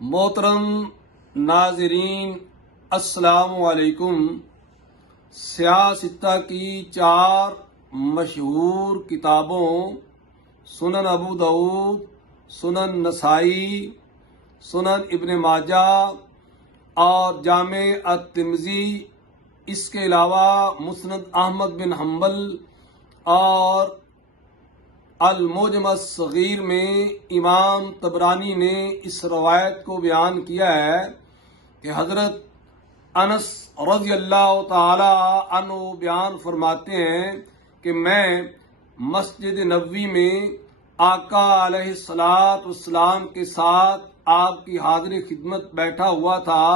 محترم ناظرین، السلام علیکم۔ سیاستہ کی 4 مشہور کتابوں سنن ابو داؤد، سنن نسائی، سنن ابن ماجہ اور جامع الترمذی، اس کے علاوہ مسند احمد بن حنبل اور المعجم الصغیر میں امام طبرانی نے اس روایت کو بیان کیا ہے کہ حضرت انس رضی اللہ تعالی عنہ بیان فرماتے ہیں کہ میں مسجد نبوی میں آقا علیہ الصلاۃ والسلام کے ساتھ آپ کی حاضر خدمت بیٹھا ہوا تھا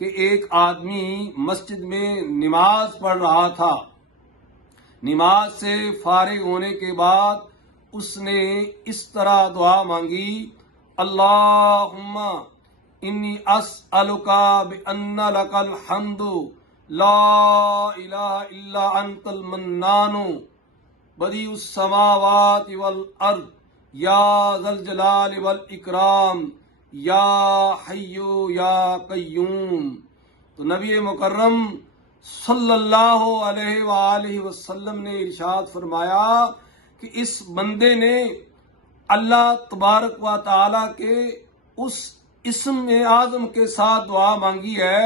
کہ ایک آدمی مسجد میں نماز پڑھ رہا تھا۔ نماز سے فارغ ہونے کے بعد اس نے اس طرح دعا مانگی: اللہم انی اسألک بأن لک الحمد لا الہ الا انت المنان بدیع السماوات والارض یا ذا الجلال والاکرام یا حی یا قیوم۔ تو نبی مکرم صلی اللہ علیہ وآلہ وسلم نے ارشاد فرمایا کہ اس بندے نے اللہ تبارک و تعالی کے اس اسم اعظم کے ساتھ دعا مانگی ہے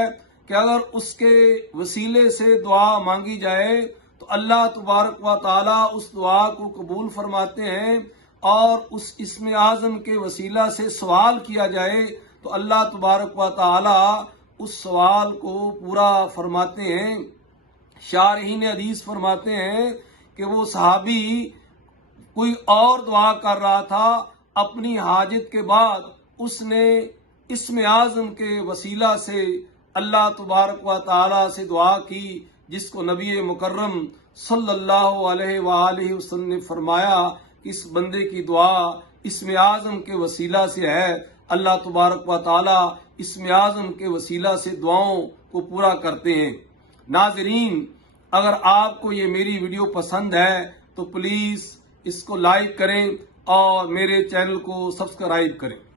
کہ اگر اس کے وسیلے سے دعا مانگی جائے تو اللہ تبارک و تعالی اس دعا کو قبول فرماتے ہیں، اور اس اسم اعظم کے وسیلہ سے سوال کیا جائے تو اللہ تبارک و تعالی اس سوال کو پورا فرماتے ہیں۔ شارحین حدیث فرماتے ہیں کہ وہ صحابی کوئی اور دعا کر رہا تھا، اپنی حاجت کے بعد اس نے اسم اعظم کے وسیلہ سے اللہ تبارک و تعالی سے دعا کی، جس کو نبی مکرم صلی اللہ علیہ وآلہ وسلم نے فرمایا کہ اس بندے کی دعا اسم اعظم کے وسیلہ سے ہے۔ اللہ تبارک و تعالی اسم اعظم کے وسیلہ سے دعاؤں کو پورا کرتے ہیں۔ ناظرین، اگر آپ کو یہ میری ویڈیو پسند ہے تو پلیز اس کو لائک کریں اور میرے چینل کو سبسکرائب کریں۔